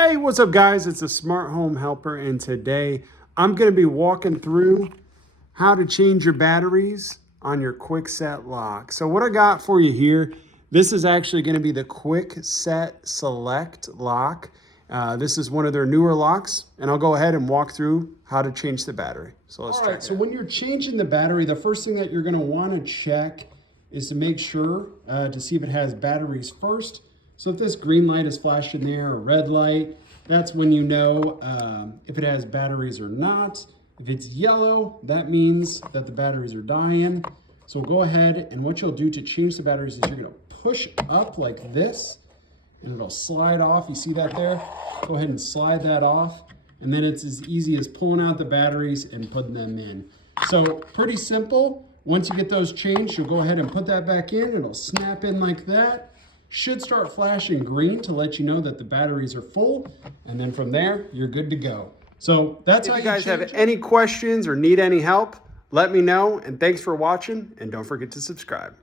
Hey, what's up guys? It's the Smart Home Helper, and today I'm going to be walking through how to change your batteries on your Kwikset lock. So what I got for you here, this is actually going to be the Kwikset Select lock. This is one of their newer locks, and I'll go ahead and walk through how to change the battery. So let's check it out. So when you're changing the battery, the first thing that you're going to want to check is to make sure to see if it has batteries first. So if this green light is flashing there, or red light, that's when you know if it has batteries or not. If it's yellow, that means that the batteries are dying. So go ahead, and what you'll do to change the batteries is you're gonna push up like this, and it'll slide off. You see that there? Go ahead and slide that off, and then it's as easy as pulling out the batteries and putting them in. So pretty simple. Once you get those changed, you'll go ahead and put that back in. It'll snap in like that. Should start flashing green to let you know that the batteries are full, and then from there you're good to go. So that's how you guys have any questions or need any help, let me know, and thanks for watching, and don't forget to subscribe.